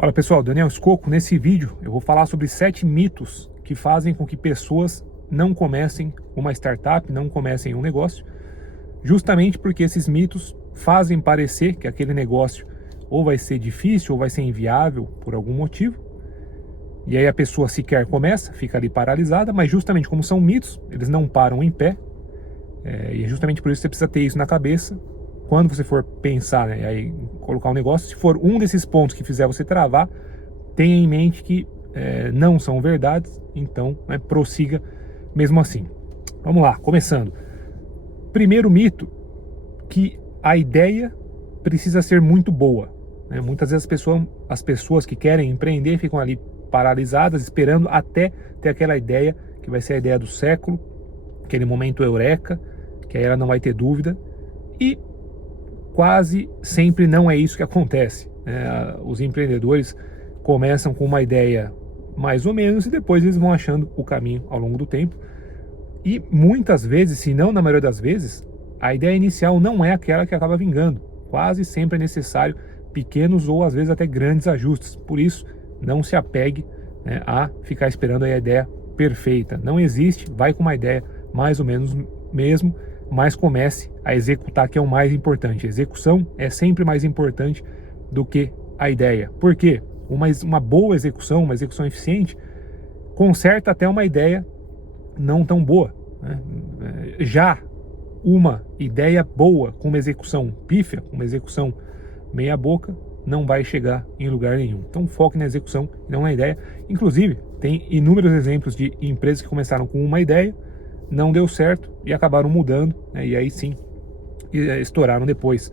Fala pessoal, Daniel Scocco. Nesse vídeo eu vou falar sobre 7 mitos que fazem com que pessoas não comecem uma startup, não comecem um negócio, justamente porque esses mitos fazem parecer que aquele negócio ou vai ser difícil ou vai ser inviável por algum motivo, e aí a pessoa sequer começa, fica ali paralisada, mas justamente como são mitos, eles não param em pé, e é justamente por isso que você precisa ter isso na cabeça quando você for pensar, né, aí colocar um negócio. Se for um desses pontos que fizer você travar, tenha em mente que não são verdades, então prossiga mesmo assim. Vamos lá, começando. Primeiro mito, que a ideia precisa ser muito boa. Muitas vezes as pessoas que querem empreender ficam ali paralisadas, esperando até ter aquela ideia que vai ser a ideia do século, aquele momento eureka, que aí ela não vai ter dúvida, e quase sempre não é isso que acontece. Os empreendedores começam com uma ideia mais ou menos e depois eles vão achando o caminho ao longo do tempo. E muitas vezes, se não na maioria das vezes, a ideia inicial não é aquela que acaba vingando. Quase sempre é necessário pequenos ou às vezes até grandes ajustes. Por isso, não se apegue a ficar esperando a ideia perfeita. Não existe, vai com uma ideia mais ou menos mesmo, mas comece a executar, que é o mais importante. A execução é sempre mais importante do que a ideia. Por quê? Uma boa execução, uma execução eficiente, conserta até uma ideia não tão boa. Já uma ideia boa com uma execução pífia, uma execução meia boca, não vai chegar em lugar nenhum. Então foque na execução e não na ideia. Inclusive, tem inúmeros exemplos de empresas que começaram com uma ideia, não deu certo e acabaram mudando, e aí sim estouraram depois.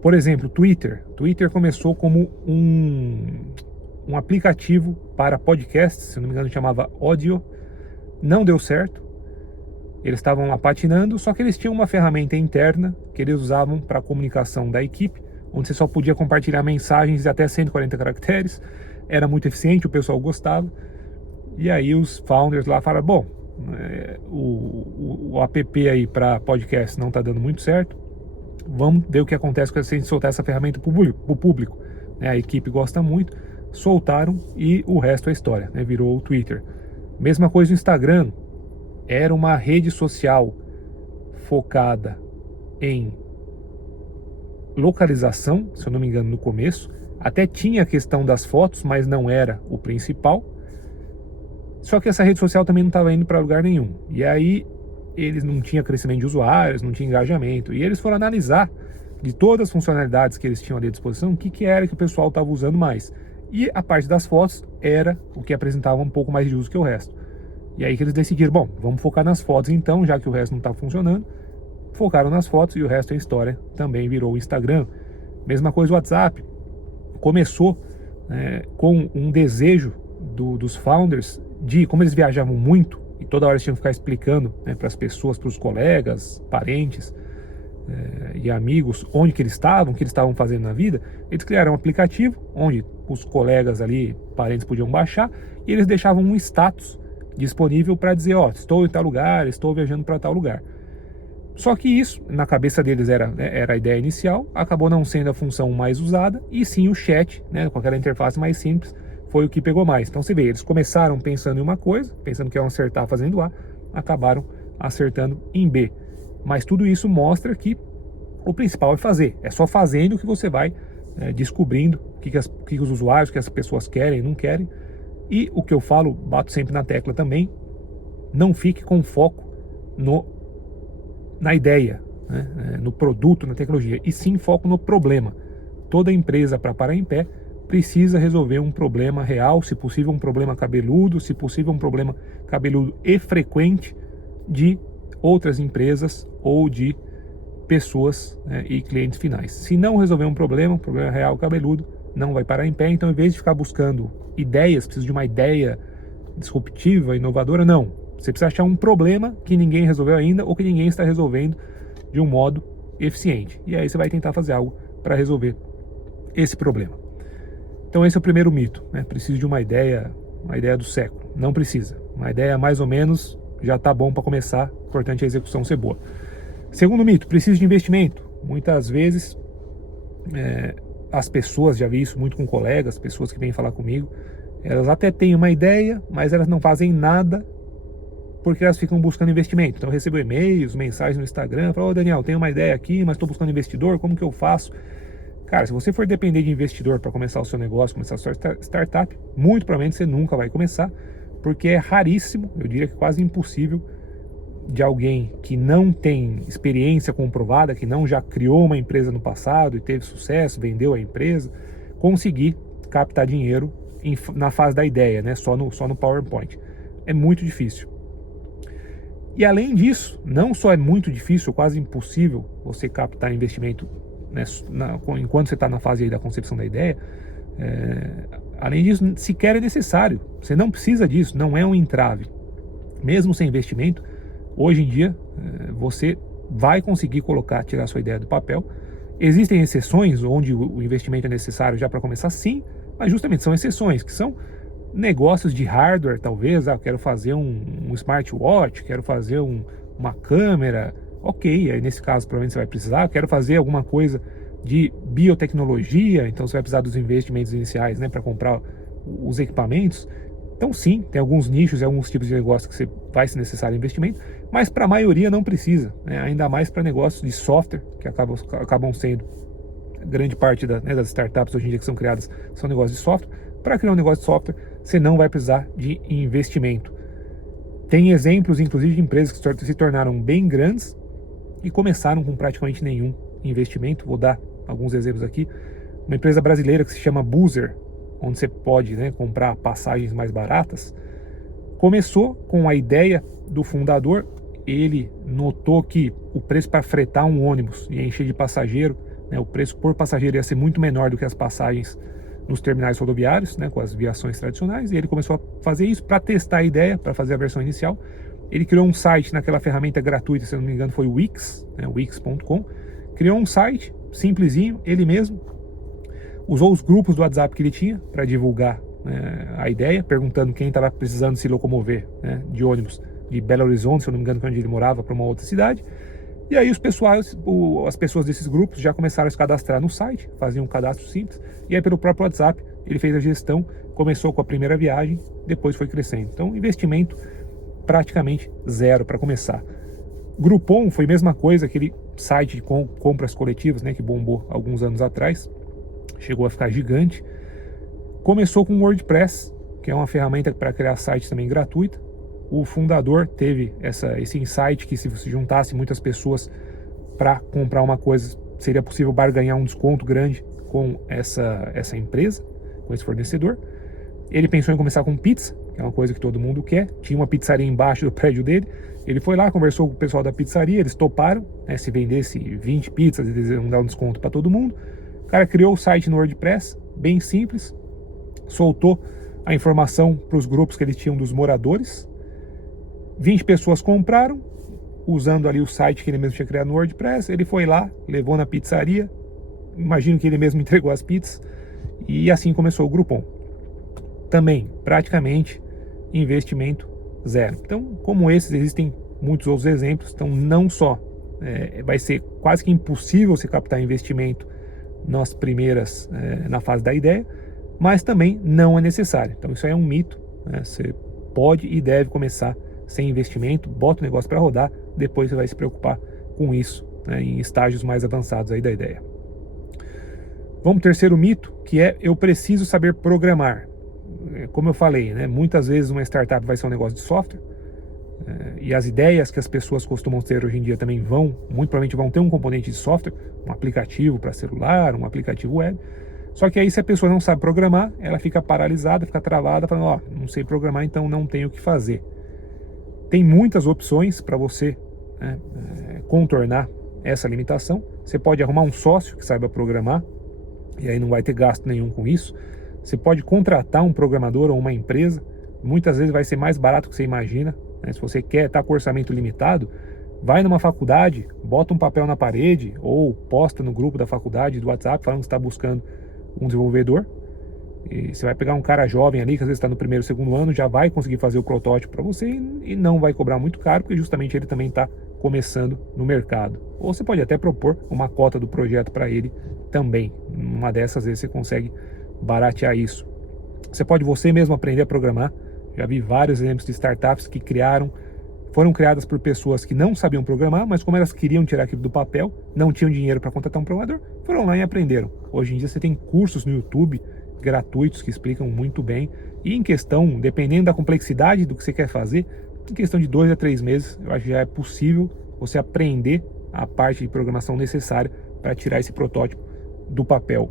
Por exemplo, Twitter. Twitter começou como um aplicativo para podcasts, se não me engano chamava Audio, não deu certo, eles estavam lá patinando, só que eles tinham uma ferramenta interna que eles usavam para a comunicação da equipe, onde você só podia compartilhar mensagens de até 140 caracteres, era muito eficiente, o pessoal gostava, e aí os founders lá falaram, bom, o app aí para podcast não está dando muito certo, vamos ver o que acontece quando a gente soltar essa ferramenta para o público. A equipe gosta muito, soltaram e o resto é história, virou o Twitter. Mesma coisa no Instagram, era uma rede social focada em localização, se eu não me engano no começo, até tinha a questão das fotos, mas não era o principal. Só que essa rede social também não estava indo para lugar nenhum. E aí eles não tinham crescimento de usuários, não tinha engajamento. E eles foram analisar de todas as funcionalidades que eles tinham ali à disposição, o que era que o pessoal estava usando mais. E a parte das fotos era o que apresentava um pouco mais de uso que o resto. E aí que eles decidiram, bom, vamos focar nas fotos então, já que o resto não está funcionando. Focaram nas fotos e o resto é história. Também virou o Instagram. Mesma coisa o WhatsApp. Começou com um desejo dos founders de, como eles viajavam muito e toda hora eles tinham que ficar explicando para as pessoas, para os colegas, parentes e amigos onde que eles estavam, o que eles estavam fazendo na vida, eles criaram um aplicativo onde os colegas ali, parentes podiam baixar e eles deixavam um status disponível para dizer, estou em tal lugar, estou viajando para tal lugar. Só que isso, na cabeça deles era a ideia inicial, acabou não sendo a função mais usada, e sim o chat, com aquela interface mais simples, foi o que pegou mais. Então você vê, eles começaram pensando em uma coisa, pensando que iam acertar fazendo A, acabaram acertando em B. Mas tudo isso mostra que o principal é fazer. É só fazendo que você vai descobrindo o que os usuários, o que as pessoas querem e não querem. E o que eu falo, bato sempre na tecla também, não fique com foco na ideia, no produto, na tecnologia, e sim foco no problema. Toda empresa, para parar em pé, precisa resolver um problema real, se possível um problema cabeludo, se possível um problema cabeludo e frequente de outras empresas ou de pessoas e clientes finais. Se não resolver um problema real cabeludo, não vai parar em pé. Então, em vez de ficar buscando ideias, precisa de uma ideia disruptiva, inovadora, não. Você precisa achar um problema que ninguém resolveu ainda ou que ninguém está resolvendo de um modo eficiente. E aí você vai tentar fazer algo para resolver esse problema. Então esse é o primeiro mito, Preciso de uma ideia do século. Não precisa. Uma ideia mais ou menos já está bom para começar, o importante é a execução ser boa. Segundo mito, preciso de investimento. Muitas vezes as pessoas, já vi isso muito com colegas, pessoas que vêm falar comigo, elas até têm uma ideia, mas elas não fazem nada porque elas ficam buscando investimento. Então eu recebo e-mails, mensagens no Instagram, falo, Daniel, tenho uma ideia aqui, mas estou buscando investidor, como que eu faço? Cara, se você for depender de investidor para começar o seu negócio, começar a sua startup, muito provavelmente você nunca vai começar, porque é raríssimo, eu diria que quase impossível, de alguém que não tem experiência comprovada, que não já criou uma empresa no passado e teve sucesso, vendeu a empresa, conseguir captar dinheiro na fase da ideia, né? Só no PowerPoint. É muito difícil. E além disso, não só é muito difícil, quase impossível você captar investimento, né, enquanto você está na fase aí da concepção da ideia, além disso, sequer é necessário. Você não precisa disso, não é um entrave. Mesmo sem investimento, hoje em dia, você vai conseguir tirar sua ideia do papel. Existem exceções onde o investimento é necessário já para começar, sim, mas justamente são exceções, que são negócios de hardware, talvez. Quero fazer um smartwatch, quero fazer uma câmera, ok, aí nesse caso provavelmente você vai precisar. Quero fazer alguma coisa de biotecnologia, então você vai precisar dos investimentos iniciais, né, para comprar os equipamentos. Então sim, tem alguns nichos e alguns tipos de negócio que vai ser necessário investimento, mas para a maioria não precisa, né? Ainda mais para negócios de software, que acabam sendo grande parte das startups hoje em dia que são criadas, são negócios de software. Para criar um negócio de software, você não vai precisar de investimento. Tem exemplos, inclusive, de empresas que se tornaram bem grandes e começaram com praticamente nenhum investimento. Vou dar alguns exemplos aqui. Uma empresa brasileira que se chama Buser, onde você pode, né, comprar passagens mais baratas, começou com a ideia do fundador. Ele notou que o preço para fretar um ônibus e encher de passageiro, né, o preço por passageiro ia ser muito menor do que as passagens nos terminais rodoviários, né, com as viações tradicionais, e ele começou a fazer isso para testar a ideia, para fazer a versão inicial. Ele criou um site naquela ferramenta gratuita, se eu não me engano foi o Wix, né, wix.com, criou um site simplesinho, ele mesmo, usou os grupos do WhatsApp que ele tinha para divulgar, né, a ideia, perguntando quem estava precisando se locomover, né, de ônibus de Belo Horizonte, se eu não me engano, onde ele morava, para uma outra cidade. E aí as pessoas desses grupos já começaram a se cadastrar no site, faziam um cadastro simples, e aí pelo próprio WhatsApp ele fez a gestão, começou com a primeira viagem, depois foi crescendo. Então investimento praticamente zero para começar. Groupon foi a mesma coisa, aquele site de compras coletivas, né, que bombou alguns anos atrás, chegou a ficar gigante. Começou com o WordPress, que é uma ferramenta para criar sites também gratuita. O fundador teve esse insight que se se juntasse muitas pessoas para comprar uma coisa, seria possível barganhar um desconto grande com essa empresa, com esse fornecedor. Ele pensou em começar com pizza, que é uma coisa que todo mundo quer. Tinha uma pizzaria embaixo do prédio dele. Ele foi lá, conversou com o pessoal da pizzaria, eles toparam, né, se vendesse 20 pizzas, eles iam dar um desconto para todo mundo. O cara criou o site no WordPress, bem simples, soltou a informação para os grupos que eles tinham dos moradores. 20 pessoas compraram, usando ali o site que ele mesmo tinha criado no WordPress. Ele foi lá, levou na pizzaria, imagino que ele mesmo entregou as pizzas, e assim começou o Groupon. Também, praticamente, investimento zero. Então, como esses, existem muitos outros exemplos. Então, não só vai ser quase que impossível se captar investimento na fase da ideia, mas também não é necessário. Então, isso aí é um mito, né? Você pode e deve começar sem investimento, bota o negócio para rodar, depois você vai se preocupar com isso, né, em estágios mais avançados aí da ideia. Vamos pro terceiro mito, que é: eu preciso saber programar. Como eu falei, né, muitas vezes uma startup vai ser um negócio de software, e as ideias que as pessoas costumam ter hoje em dia também muito provavelmente vão ter um componente de software, um aplicativo para celular, um aplicativo web. Só que aí, se a pessoa não sabe programar, ela fica paralisada, fica travada, falando, não sei programar, então não tenho o que fazer. Tem muitas opções para você, né, contornar essa limitação. Você pode arrumar um sócio que saiba programar, e aí não vai ter gasto nenhum com isso. Você pode contratar um programador ou uma empresa. Muitas vezes vai ser mais barato do que você imagina, né? Se você quer estar com orçamento limitado, vai numa faculdade, bota um papel na parede ou posta no grupo da faculdade do WhatsApp falando que está buscando um desenvolvedor. E você vai pegar um cara jovem ali, que às vezes está no primeiro, segundo ano, já vai conseguir fazer o protótipo para você e não vai cobrar muito caro, porque justamente ele também está começando no mercado. Ou você pode até propor uma cota do projeto para ele também. Uma dessas vezes você consegue baratear isso. Você pode você mesmo aprender a programar. Já vi vários exemplos de startups que foram criadas por pessoas que não sabiam programar, mas como elas queriam tirar aquilo do papel, não tinham dinheiro para contratar um programador, foram lá e aprenderam. Hoje em dia você tem cursos no YouTube gratuitos que explicam muito bem. E em questão, dependendo da complexidade do que você quer fazer, em questão de 2 a 3 meses, eu acho que já é possível você aprender a parte de programação necessária para tirar esse protótipo do papel.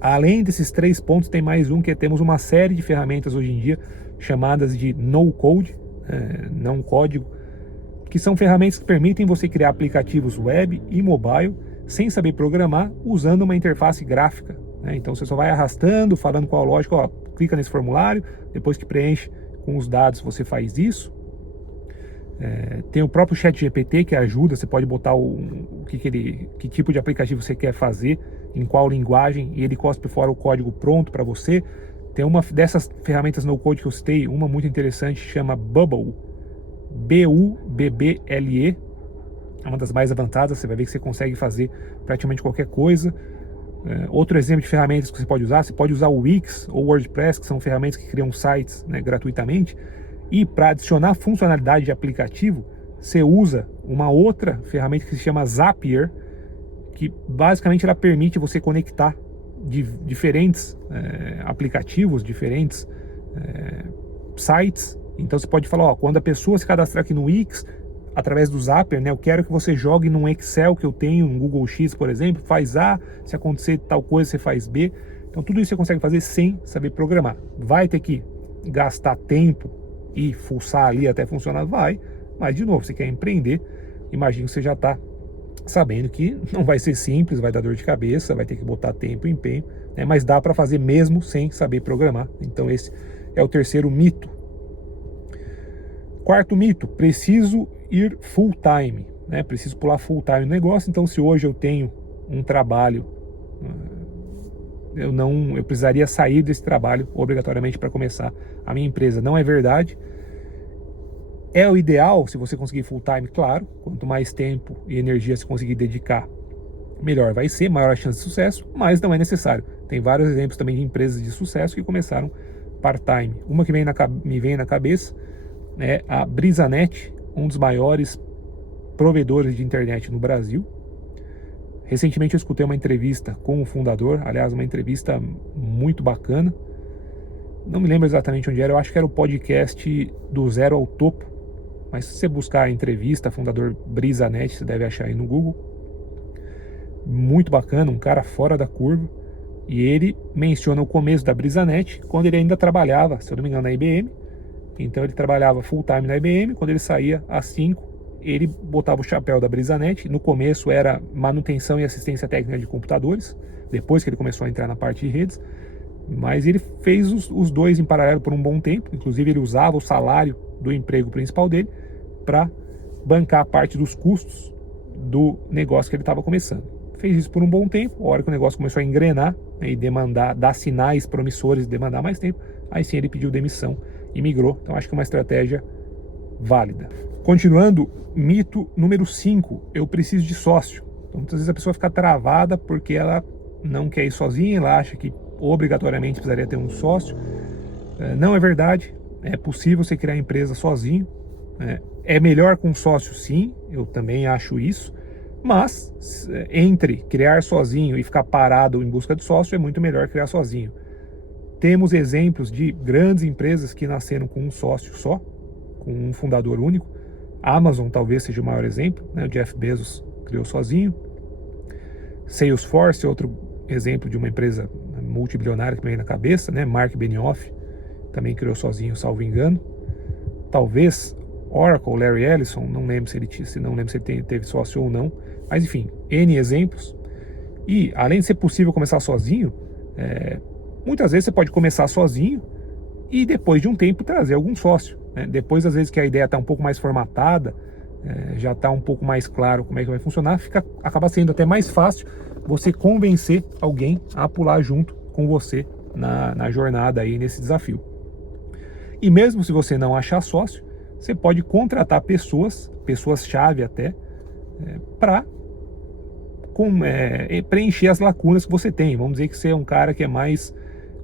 Além desses 3 pontos, tem mais um, que temos uma série de ferramentas hoje em dia chamadas de no-code, não código, que são ferramentas que permitem você criar aplicativos web e mobile sem saber programar, usando uma interface gráfica. Então você só vai arrastando, falando qual a lógica, ó, clica nesse formulário, depois que preenche com os dados você faz isso. Tem o próprio ChatGPT que ajuda, você pode botar que tipo de aplicativo você quer fazer, em qual linguagem, e ele cospe fora o código pronto para você. Tem uma dessas ferramentas no code que eu citei, uma muito interessante, chama Bubble, Bubble, é uma das mais avançadas, você vai ver que você consegue fazer praticamente qualquer coisa. Outro exemplo de ferramentas que você pode usar o Wix ou o WordPress, que são ferramentas que criam sites, gratuitamente. E para adicionar funcionalidade de aplicativo, você usa uma outra ferramenta que se chama Zapier, que basicamente ela permite você conectar diferentes aplicativos, diferentes sites. Então você pode falar, ó, quando a pessoa se cadastrar aqui no Wix, através do Zapier, eu quero que você jogue num Excel que eu tenho, um Google X, por exemplo, faz A, se acontecer tal coisa, você faz B. Então tudo isso você consegue fazer sem saber programar. Vai ter que gastar tempo e fuçar ali até funcionar? Vai, mas de novo, você quer empreender, imagino que você já está sabendo que não vai ser simples, vai dar dor de cabeça, vai ter que botar tempo e empenho, mas dá para fazer mesmo sem saber programar. Então esse é o terceiro mito. Quarto mito, preciso ir full time, preciso pular full time no negócio. Então se hoje eu tenho um trabalho, eu precisaria sair desse trabalho obrigatoriamente para começar a minha empresa. Não é verdade. É o ideal se você conseguir full time, claro. Quanto mais tempo e energia você conseguir dedicar, melhor vai ser, maior a chance de sucesso, mas não é necessário. Tem vários exemplos também de empresas de sucesso que começaram part-time. Uma que me vem na cabeça é a Brisanet, um dos maiores provedores de internet no Brasil. Recentemente eu escutei uma entrevista com o fundador, aliás, uma entrevista muito bacana. Não me lembro exatamente onde era, eu acho que era o podcast do Zero ao Topo. Mas se você buscar a entrevista, fundador Brisanet, você deve achar aí no Google. Muito bacana, um cara fora da curva. E ele menciona o começo da Brisanet, quando ele ainda trabalhava, se eu não me engano, na IBM. Então ele trabalhava full time na IBM, quando ele saía às 5, ele botava o chapéu da Brisanet. No começo era manutenção e assistência técnica de computadores, depois que ele começou a entrar na parte de redes. Mas ele fez os dois em paralelo por um bom tempo. Inclusive ele usava o salário do emprego principal dele para bancar parte dos custos do negócio que ele estava começando. Fez isso por um bom tempo. A hora que o negócio começou a engrenar, e dar sinais promissores de demandar mais tempo, aí sim ele pediu demissão e migrou. Então acho que é uma estratégia válida. Continuando, mito número 5, eu preciso de sócio. Então muitas vezes a pessoa fica travada porque ela não quer ir sozinha, ela acha que obrigatoriamente precisaria ter um sócio. Não é verdade, é possível você criar a empresa sozinho. É melhor com sócio, sim, eu também acho isso, mas entre criar sozinho e ficar parado em busca de sócio, é muito melhor criar sozinho. Temos exemplos de grandes empresas que nasceram com um sócio só, com um fundador único. A Amazon talvez seja o maior exemplo, o Jeff Bezos criou sozinho. Salesforce é outro exemplo de uma empresa multibilionária que me vem na cabeça, Mark Benioff também criou sozinho, salvo engano. Talvez Oracle, Larry Ellison, não lembro se ele teve sócio ou não, mas enfim, N exemplos. E além de ser possível começar sozinho, muitas vezes você pode começar sozinho e depois de um tempo trazer algum sócio. Depois, às vezes que a ideia está um pouco mais formatada, já está um pouco mais claro como é que vai funcionar, acaba sendo até mais fácil você convencer alguém a pular junto com você na jornada aí, nesse desafio. E mesmo se você não achar sócio, você pode contratar pessoas-chave até, para preencher as lacunas que você tem. Vamos dizer que você é um cara que é mais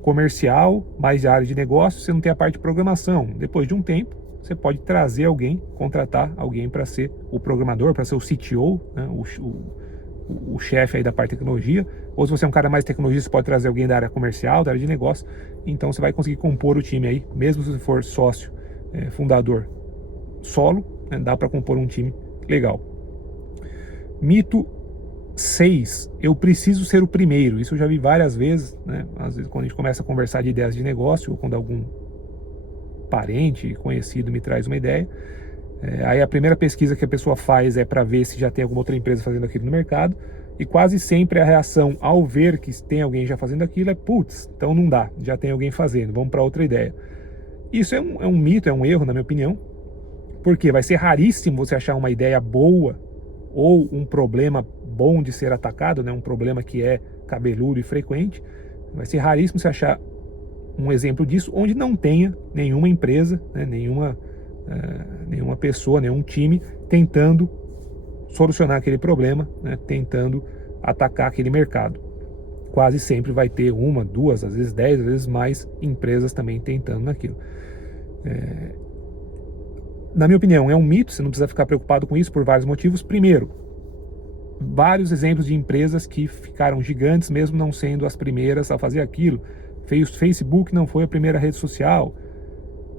comercial, mais de área de negócio, você não tem a parte de programação. Depois de um tempo, você pode trazer alguém, contratar alguém para ser o programador, para ser o CTO, né, o chefe aí da parte de tecnologia. Ou se você é um cara mais de tecnologia, você pode trazer alguém da área comercial, da área de negócio. Então você vai conseguir compor o time aí, mesmo se você for sócio, fundador solo, né, dá para compor um time legal. Mito 6, eu preciso ser o primeiro. Isso eu já vi várias vezes, né? Às vezes quando a gente começa a conversar de ideias de negócio, ou quando algum parente, conhecido me traz uma ideia, aí a primeira pesquisa que a pessoa faz é para ver se já tem alguma outra empresa fazendo aquilo no mercado, e quase sempre a reação ao ver que tem alguém já fazendo aquilo é: putz, então não dá, já tem alguém fazendo, vamos para outra ideia. Isso é um mito, é um erro na minha opinião, porque vai ser raríssimo você achar uma ideia boa ou um problema bom de ser atacado, né? Um problema que é cabeludo e frequente. Vai ser raríssimo você achar um exemplo disso onde não tenha nenhuma empresa, né? nenhuma pessoa, nenhum time tentando solucionar aquele problema, né? Tentando atacar aquele mercado. Quase sempre vai ter uma, duas, às vezes 10, às vezes mais empresas também tentando naquilo. Na minha opinião, é um mito, você não precisa ficar preocupado com isso por vários motivos. Primeiro, vários exemplos de empresas que ficaram gigantes mesmo não sendo as primeiras a fazer aquilo. Facebook não foi a primeira rede social,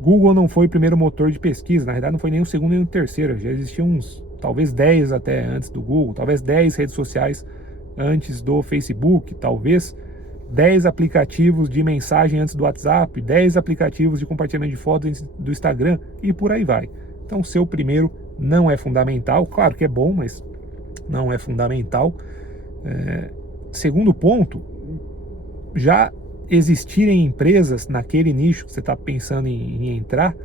Google não foi o primeiro motor de pesquisa, na verdade não foi nem o segundo nem o terceiro, já existiam uns, talvez 10 até antes do Google, talvez 10 redes sociais antes do Facebook, talvez 10 aplicativos de mensagem antes do WhatsApp, 10 aplicativos de compartilhamento de fotos antes do Instagram, e por aí vai. Então ser o primeiro não é fundamental, claro que é bom, mas não é fundamental. Segundo ponto, já existirem empresas naquele nicho que você está pensando em entrar,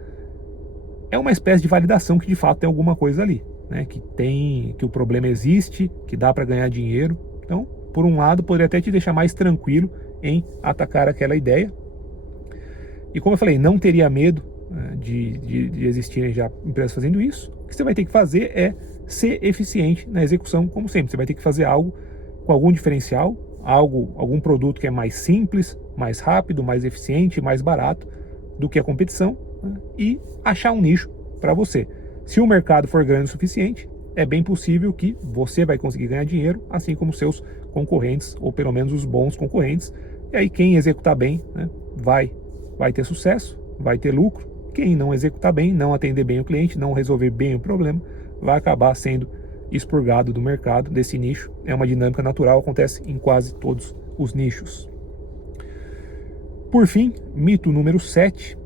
é uma espécie de validação que de fato tem alguma coisa ali, né? Que o problema existe, que dá para ganhar dinheiro. Então, por um lado, poderia até te deixar mais tranquilo em atacar aquela ideia. E como eu falei, não teria medo de existirem já empresas fazendo isso. O que você vai ter que fazer é ser eficiente na execução, como sempre. Você vai ter que fazer algo com algum diferencial, algum produto que é mais simples, mais rápido, mais eficiente, mais barato do que a competição, né? E achar um nicho para você. Se o mercado for grande o suficiente, é bem possível que você vai conseguir ganhar dinheiro, assim como seus concorrentes, ou pelo menos os bons concorrentes. E aí quem executar bem, né, vai ter sucesso, vai ter lucro. Quem não executar bem, não atender bem o cliente, não resolver bem o problema, vai acabar sendo expurgado do mercado, desse nicho. É uma dinâmica natural, acontece em quase todos os nichos. Por fim, mito número 7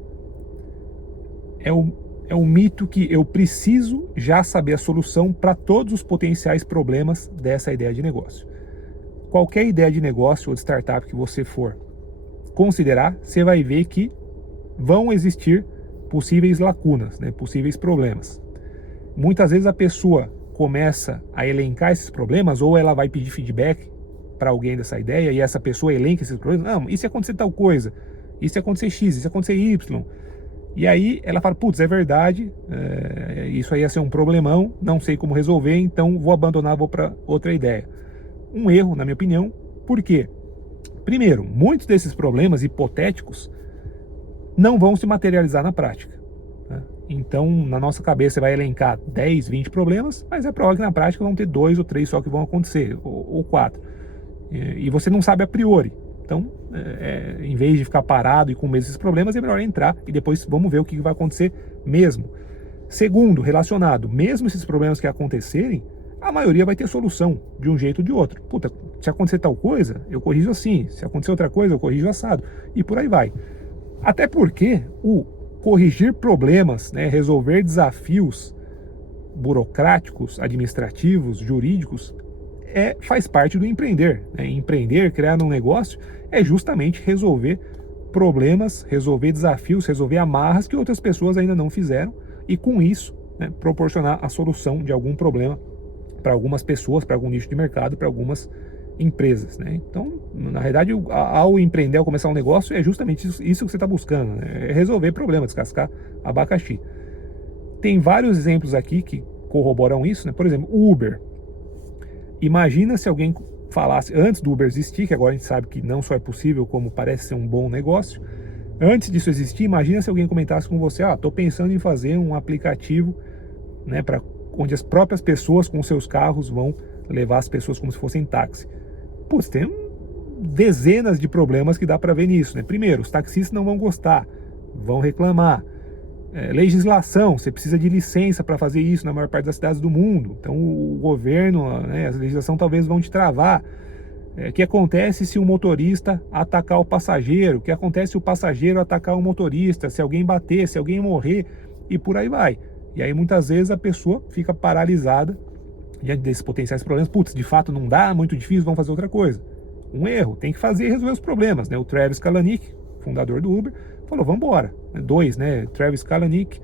é o mito que eu preciso já saber a solução para todos os potenciais problemas dessa ideia de negócio. Qualquer ideia de negócio ou de startup que você for considerar, você vai ver que vão existir possíveis lacunas, né, possíveis problemas. Muitas vezes a pessoa começa a elencar esses problemas, ou ela vai pedir feedback para alguém dessa ideia, e essa pessoa elenca esses problemas. Não, e se acontecer tal coisa? E se acontecer X? E se acontecer Y? E aí ela fala: putz, é verdade, isso aí ia ser um problemão, não sei como resolver, então vou abandonar, vou para outra ideia. Um erro, na minha opinião. Por quê? Primeiro, muitos desses problemas hipotéticos não vão se materializar na prática, né? Então, na nossa cabeça, você vai elencar 10, 20 problemas, mas é provável que na prática vão ter 2 ou 3 só que vão acontecer, ou 4. E você não sabe a priori. Então, em vez de ficar parado e com medo desses problemas, é melhor entrar e depois vamos ver o que vai acontecer mesmo. Segundo, relacionado, mesmo esses problemas que acontecerem, a maioria vai ter solução de um jeito ou de outro. Puta, se acontecer tal coisa, eu corrijo assim. Se acontecer outra coisa, eu corrijo assado. E por aí vai. Até porque o corrigir problemas, né, resolver desafios burocráticos, administrativos, jurídicos, faz parte do empreender, né? Empreender, criar um negócio, é justamente resolver problemas, resolver desafios, resolver amarras que outras pessoas ainda não fizeram, e com isso, né, proporcionar a solução de algum problema para algumas pessoas, para algum nicho de mercado, para algumas empresas, né? Então, na realidade, ao empreender, ao começar um negócio, é justamente isso que você está buscando, né? É resolver problemas, descascar abacaxi. tem vários exemplos aqui que corroboram isso, né? Por exemplo, o Uber. Imagina se alguém falasse, antes do Uber existir, que agora a gente sabe que não só é possível, como parece ser um bom negócio. Antes disso existir, imagina se alguém comentasse com você, tô pensando em fazer um aplicativo, né, para onde as próprias pessoas com seus carros vão levar as pessoas como se fossem táxi. Putz, tem dezenas de problemas que dá para ver nisso, né? Primeiro, os taxistas não vão gostar, vão reclamar. Legislação, você precisa de licença para fazer isso na maior parte das cidades do mundo. Então o governo, né, a legislação talvez vão te travar. O que acontece se o motorista atacar o passageiro? O que acontece se o passageiro atacar o motorista? Se alguém bater, se alguém morrer, e por aí vai. E aí muitas vezes a pessoa fica paralisada diante desses potenciais problemas. Putz, de fato não dá, muito difícil, vamos fazer outra coisa. Um erro, tem que fazer e resolver os problemas, né? O Travis Kalanick, fundador do Uber, falou, vamos embora. Dois, né? Travis Kalanick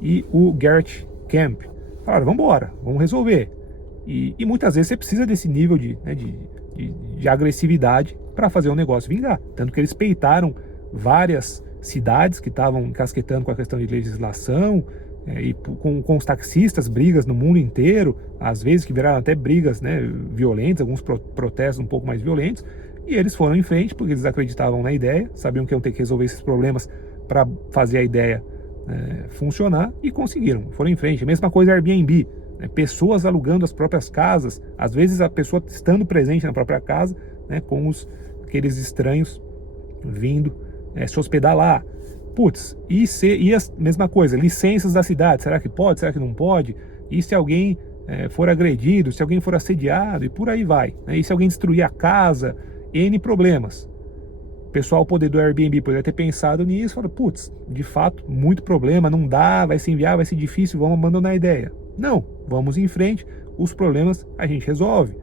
e o Garrett Camp. Falaram, vamos embora, vamos resolver. E muitas vezes você precisa desse nível de agressividade para fazer o negócio vingar. Tanto que eles peitaram várias cidades que estavam encasquetando com a questão de legislação, e com os taxistas, brigas no mundo inteiro, às vezes que viraram até brigas, né, violentas, alguns protestos um pouco mais violentos, e eles foram em frente porque eles acreditavam na ideia, sabiam que iam ter que resolver esses problemas para fazer a ideia funcionar, e conseguiram, foram em frente. A mesma coisa Airbnb, né, pessoas alugando as próprias casas, às vezes a pessoa estando presente na própria casa, né, com aqueles estranhos vindo se hospedar lá. Putz, e a mesma coisa, licenças da cidade, será que pode, será que não pode? E se alguém for agredido, se alguém for assediado, e por aí vai, né? E se alguém destruir a casa, N problemas. O pessoal do Airbnb poderia ter pensado nisso, falou, putz, de fato, muito problema, não dá, vai se enviar, vai ser difícil, vamos abandonar a ideia. Não, vamos em frente, os problemas a gente resolve.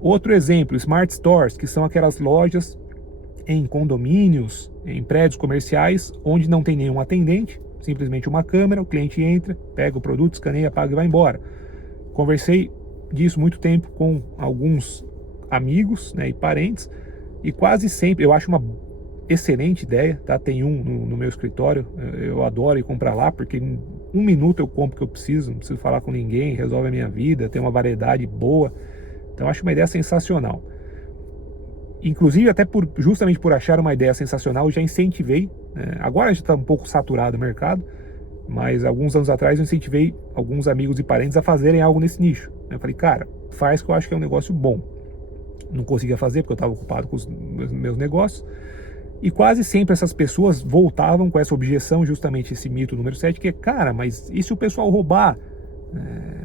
Outro exemplo, Smart Stores, que são aquelas lojas em condomínios, em prédios comerciais, onde não tem nenhum atendente, simplesmente uma câmera, o cliente entra, pega o produto, escaneia, paga e vai embora. Conversei disso muito tempo com alguns amigos, né, e parentes, e quase sempre, eu acho uma excelente ideia, tá? Tem um no meu escritório, eu adoro ir comprar lá, porque em um minuto eu compro o que eu preciso, não preciso falar com ninguém, resolve a minha vida, tem uma variedade boa, então eu acho uma ideia sensacional. Inclusive, até justamente por achar uma ideia sensacional, eu já incentivei, agora já está um pouco saturado o mercado, mas alguns anos atrás eu incentivei alguns amigos e parentes a fazerem algo nesse nicho. Eu falei, cara, faz que eu acho que é um negócio bom. Não conseguia fazer porque eu estava ocupado com os meus negócios, e quase sempre essas pessoas voltavam com essa objeção, justamente esse mito número 7, que é, cara, mas e se o pessoal roubar?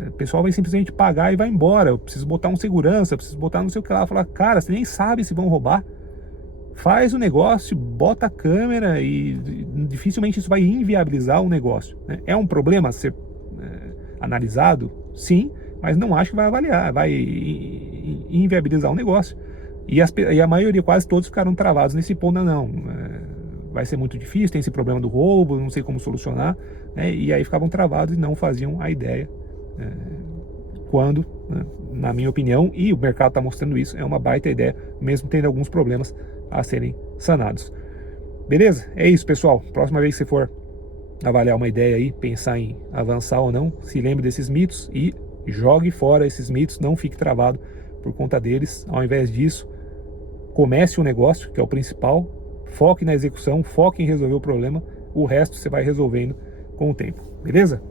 O pessoal vai simplesmente pagar e vai embora, eu preciso botar um segurança, eu preciso botar não sei o que lá. Falar, cara, você nem sabe se vão roubar, faz o negócio, bota a câmera e dificilmente isso vai inviabilizar o negócio, né? É um problema a ser analisado? Sim, mas não acho que vai inviabilizar o negócio. E a maioria, quase todos, ficaram travados nesse ponto, não, vai ser muito difícil, tem esse problema do roubo, não sei como solucionar, né? E aí ficavam travados e não faziam a ideia, quando, né, na minha opinião, e o mercado está mostrando isso, é uma baita ideia, mesmo tendo alguns problemas a serem sanados. Beleza? É isso, pessoal. Próxima vez que você for avaliar uma ideia aí, pensar em avançar ou não, se lembre desses mitos e jogue fora esses mitos, não fique travado por conta deles. Ao invés disso, comece o negócio, que é o principal, foque na execução, foque em resolver o problema, o resto você vai resolvendo com o tempo, beleza?